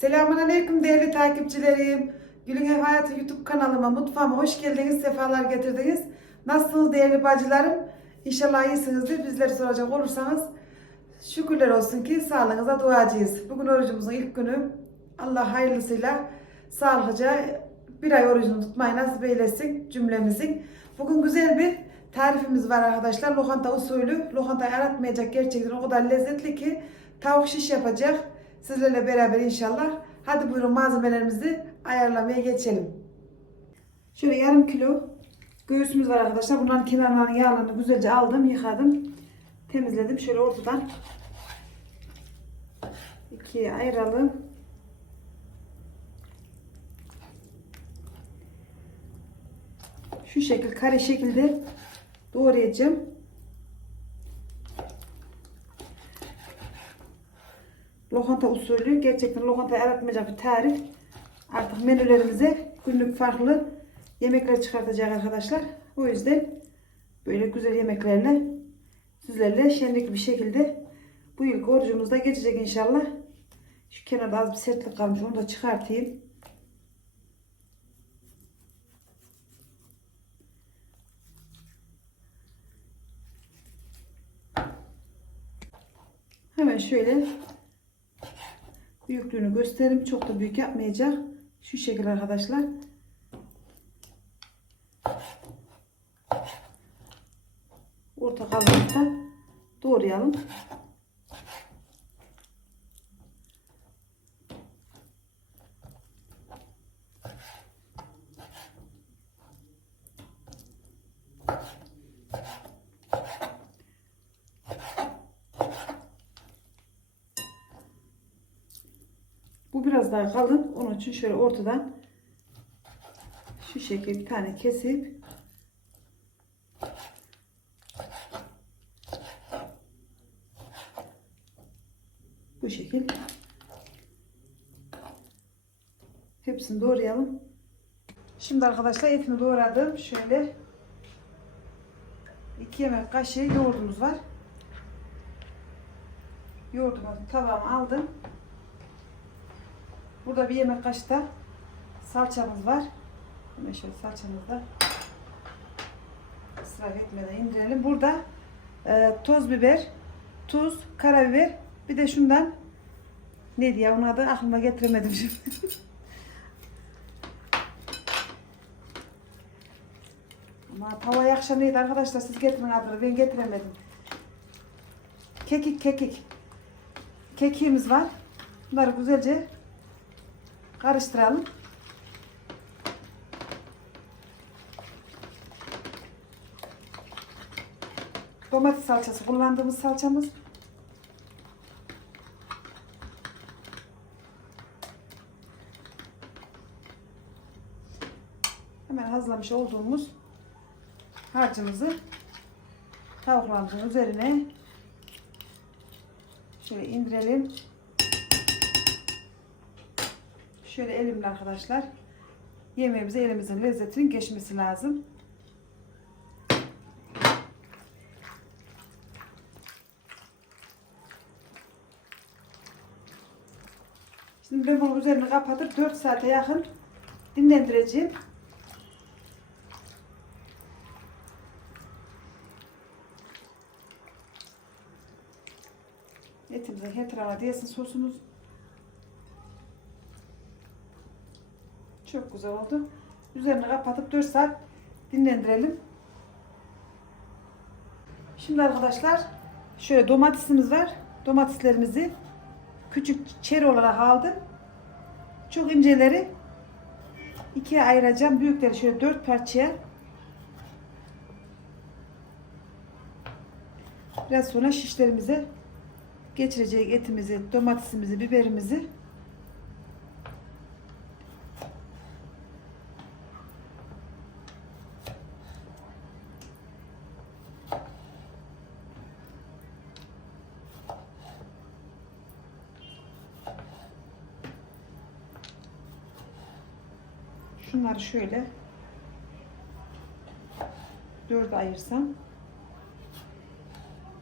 Selamun Aleyküm değerli takipçilerim. Gülün Ev Hayatı YouTube kanalıma, mutfağıma hoş geldiniz, sefalar getirdiniz. Nasılsınız değerli bacılarım? İnşallah iyisinizdir. Bizleri soracak olursanız şükürler olsun ki sağlığınıza duacıyız. Bugün orucumuzun ilk günü. Allah hayırlısıyla sağlıklıca bir ay orucunu tutmayı nasip eylesin cümlemizin. Bugün güzel bir tarifimiz var arkadaşlar. Lokanta usulü. Lokantayı aratmayacak gerçekten o kadar lezzetli ki tavuk şiş yapacak. Sizlerle beraber inşallah. Hadi buyurun malzemelerimizi ayarlamaya geçelim. Şöyle yarım kilo göğsümüz var arkadaşlar. Bunların kenarlarını yağlarını güzelce aldım, yıkadım. Temizledim. Şöyle ortadan ikiye ayıralım. Şu şekil kare şekilde doğrayacağım. Lokanta usulü gerçekten lokantayı aratmayacak bir tarif. Artık menülerimize günlük farklı yemekler çıkartacak arkadaşlar. O yüzden böyle güzel yemeklerle sizlerle şenlik bir şekilde bu yıl orucumuzda geçecek inşallah. Şu kenarda az bir sertlik kalmış onu da çıkartayım. Hemen şöyle büyüklüğünü göstereyim. Çok da büyük yapmayacak. Şu şekil arkadaşlar. Orta kalınlıkta doğrayalım. Biraz daha kalın. Onun için şöyle ortadan şu şekilde bir tane kesip bu şekil hepsini doğrayalım. Şimdi arkadaşlar etini doğradım. Şöyle 2 yemek kaşığı yoğurdumuz var. Yoğurdumu tavama aldım. Burada bir yemek kaşığı da salçamız var. Hemen şöyle salçamızı da israf etmeden indirelim. Burada e, toz biber, tuz, karabiber, bir de şundan neydi ya onun adı aklıma getiremedim şimdi. Ama tava akşam neydi arkadaşlar siz getirin adını ben getiremedim. Kekik kekik. Kekiğimiz var. Bunları güzelce karıştıralım. Domates salçası kullandığımız salçamız. Hemen hazırlamış olduğumuz harcımızı tavuklarımızın üzerine şöyle indirelim. Şöyle elimle arkadaşlar yemeğimize elimizin lezzetinin geçmesi lazım. Şimdi ben bunun üzerini kapatıp 4 saate yakın dinlendireceğim. Etimize her tarafa değsin sosumuz. Çok güzel oldu. Üzerini kapatıp 4 saat dinlendirelim. Şimdi arkadaşlar şöyle domatesimiz var. Domateslerimizi küçük çeri olarak aldım. Çok inceleri ikiye ayıracağım. Büyükleri şöyle dört parçaya. Biraz sonra şişlerimize geçirecek etimizi, domatesimizi, biberimizi Şunları şöyle dörde ayırsam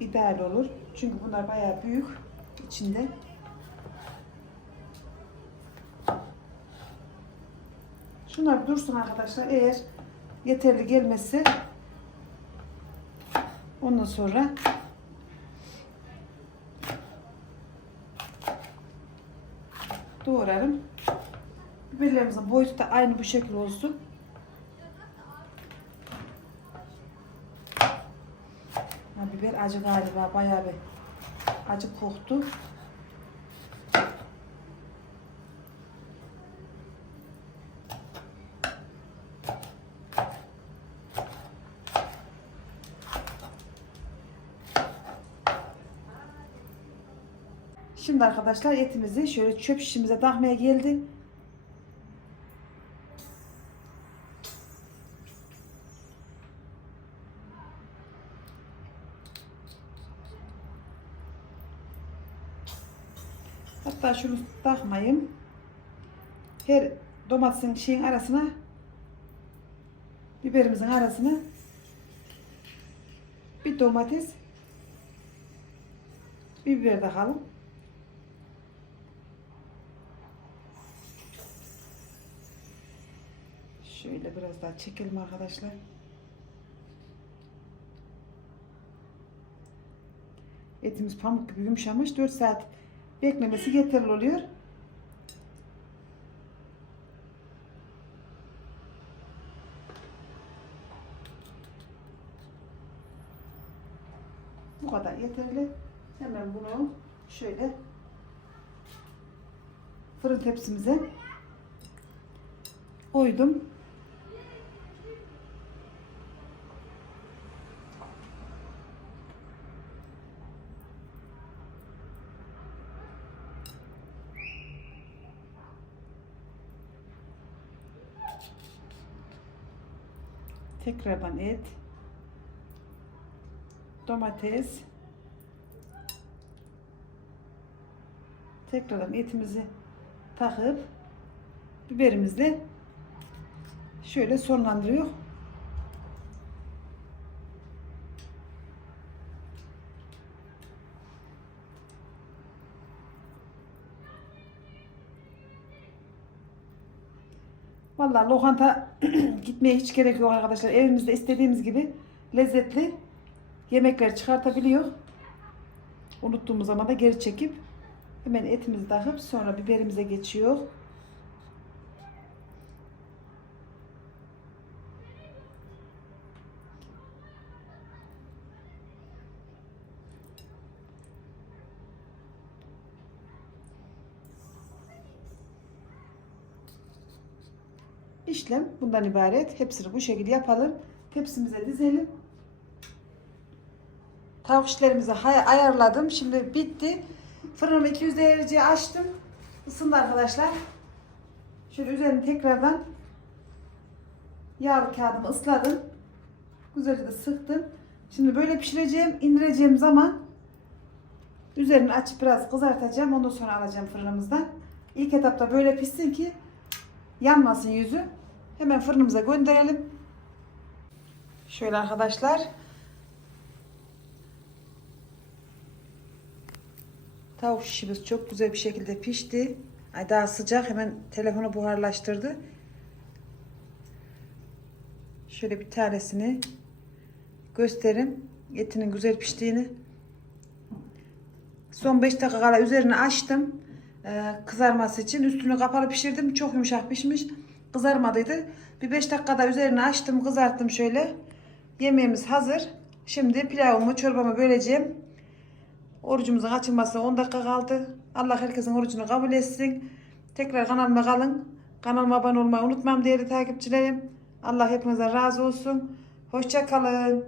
ideal olur. Çünkü bunlar bayağı büyük içinde. Şunlar dursun arkadaşlar. Eğer yeterli gelmezse ondan sonra doğrarım. Biberlerimizin boyutu da aynı bu şekil olsun. Ha, biber acı galiba bayağı bir acı koktu. Şimdi arkadaşlar etimizi şöyle çöp şişimize takmaya geldi. Hatta şunu takmayayım. Her domatesin şeyin arasına biberimizin arasına bir domates bir biber takalım. Şöyle biraz daha çekelim arkadaşlar. Etimiz pamuk gibi yumuşamış. 4 saat beklemesi yeterli oluyor. Bu kadar yeterli. Hemen bunu şöyle fırın tepsimize koydum. Tekrardan et. Domates. Tekrardan etimizi takıp biberimizle şöyle sonlandırıyor. Vallahi lokanta gitmeye hiç gerek yok arkadaşlar. Evimizde istediğimiz gibi lezzetli yemekler çıkartabiliyor. Unuttuğumuz zaman da geri çekip hemen etimizi takıp sonra biberimize geçiyor. İşlem bundan ibaret. Hepsini bu şekilde yapalım. Tepsimize dizelim. Tavuk şişlerimizi hay- ayarladım. Şimdi bitti. Fırınımı 200 dereceye açtım. Isındı arkadaşlar. Şöyle üzerini tekrardan yağlı kağıdımı ısladım. Güzelce de sıktım. Şimdi böyle pişireceğim. indireceğim zaman üzerini açıp biraz kızartacağım. Ondan sonra alacağım fırınımızdan. İlk etapta böyle pişsin ki yanmasın yüzü. Hemen fırınımıza gönderelim. Şöyle arkadaşlar. Tavuk şişimiz çok güzel bir şekilde pişti. Ay daha sıcak hemen telefonu buharlaştırdı. Şöyle bir tanesini göstereyim. Etinin güzel piştiğini. Son 5 dakika kala üzerine açtım. Ee, kızarması için üstünü kapalı pişirdim. Çok yumuşak pişmiş. Kızarmadıydı. Bir 5 dakikada üzerine açtım, kızarttım şöyle. Yemeğimiz hazır. Şimdi pilavımı, çorbamı böleceğim. Orucumuzun açılmasına 10 dakika kaldı. Allah herkesin orucunu kabul etsin. Tekrar kanalıma kalın. Kanalıma abone olmayı unutmam değerli takipçilerim. Allah hepinizden razı olsun. Hoşça kalın.